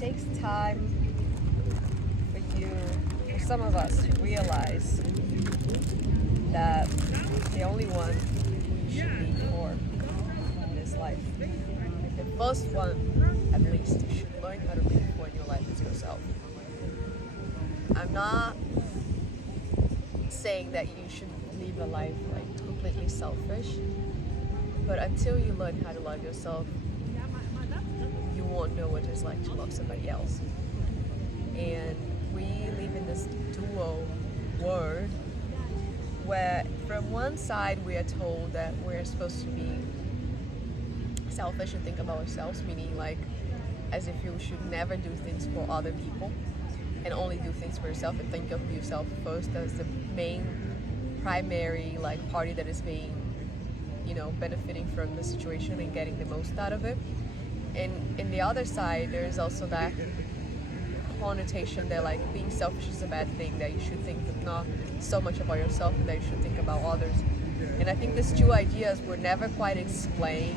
takes time for some of us to realize that the only one you should be for in this life, the first one at least, you should learn how to live for in your life is yourself. I'm not saying that you should live a life like completely selfish, but until you learn how to love yourself, you won't know what it's like to love somebody else. And we live in this dual world where from one side we are told that we're supposed to be selfish and think about ourselves, meaning like as if you should never do things for other people and only do things for yourself and think of yourself first as the main primary like party that is being, benefiting from the situation and getting the most out of it. And in the other side, there is also that connotation that like being selfish is a bad thing, that you should think not so much about yourself and that you should think about others. And I think these two ideas were never quite explained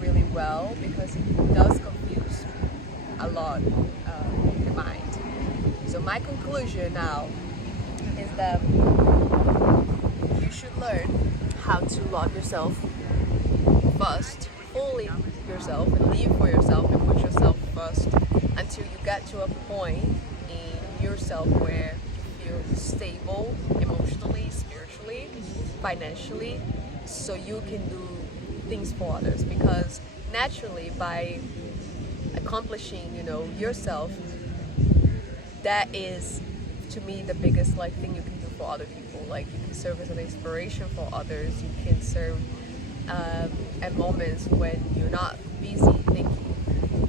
really well because it does confuse a lot in the mind. So my conclusion now is that you should learn how to love yourself first, fully yourself, and live for yourself and put yourself first until you get to a point in yourself where you feel stable emotionally, spiritually, financially, so you can do things for others. Because naturally, by accomplishing, yourself, that is to me the biggest thing you can do for other people. Like you can serve as an inspiration for others. You can serve at moments when you're not busy thinking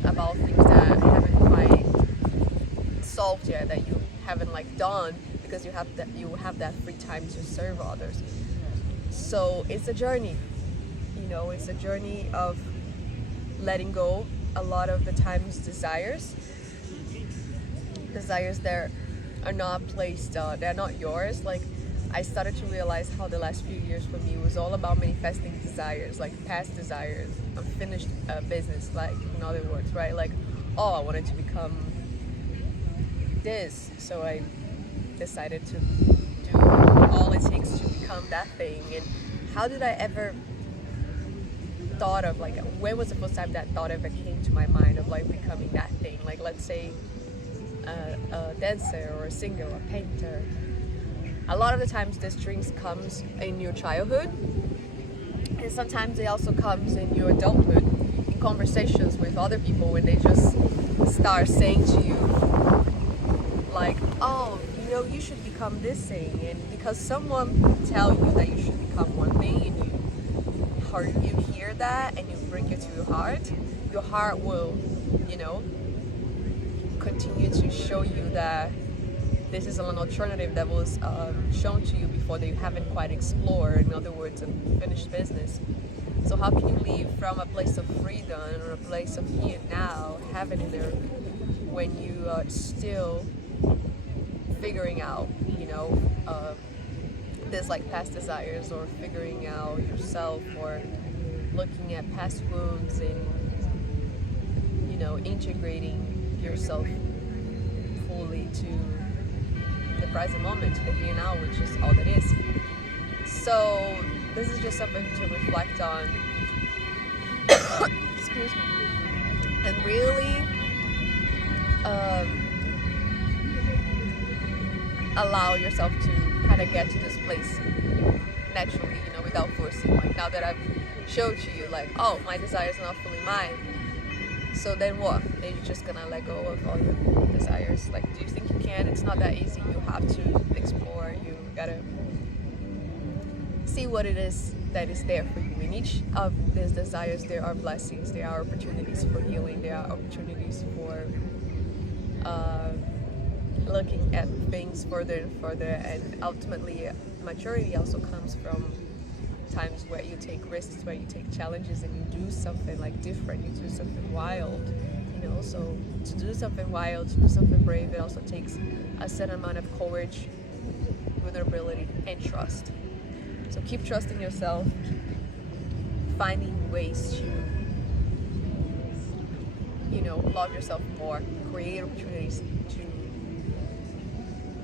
about things that haven't quite solved yet, that you haven't done, because you have that free time to serve others. So it's a journey, it's a journey of letting go a lot of the times desires that are not placed, they're not yours. Like I started to realize how the last few years for me was all about manifesting desires, like past desires, unfinished business, like in other words, right? Like, I wanted to become this, so I decided to do all it takes to become that thing. And how did I ever thought of, when was the first time that thought ever came to my mind of becoming that thing? Like, let's say a dancer or a singer or a painter. A lot of the times this dreams comes in your childhood, and sometimes it also comes in your adulthood, in conversations with other people, when they just start saying to you you should become this thing. And because someone tell you that you should become one thing, and you hear that and you bring it to your heart will continue to show you that this is an alternative that was shown to you before, that you haven't quite explored. In other words, unfinished business. So how can you live from a place of freedom or a place of here now, heaven and earth, when you are still figuring out, this past desires, or figuring out yourself, or looking at past wounds and, integrating yourself fully to the present moment, to the here now, which is all that is. So this is just something to reflect on. Excuse me. And really allow yourself to kind of get to this place naturally, without forcing. Like now that I've showed to you, my desire is not fully mine. So then what? Then you're just gonna let go of all your desires. Do you think you can? It's not that easy. You have to explore. You gotta see what it is that is there for you. In each of these desires, there are blessings. There are opportunities for healing. There are opportunities for looking at things further and further. And ultimately, maturity also comes from times where you take risks, where you take challenges, and you do something different. You do something wild, So to do something wild, to do something brave, it also takes a certain amount of courage, vulnerability, and trust. So keep trusting yourself, finding ways to, love yourself more, create opportunities to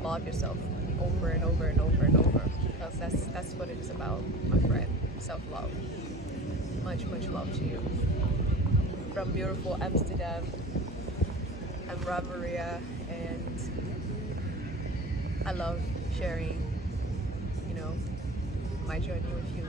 love yourself over and over and over and over, because that's what it is about, my friend. Self-love. Much love to you from beautiful Amsterdam. I'm Ravaria, and I love sharing my journey with you.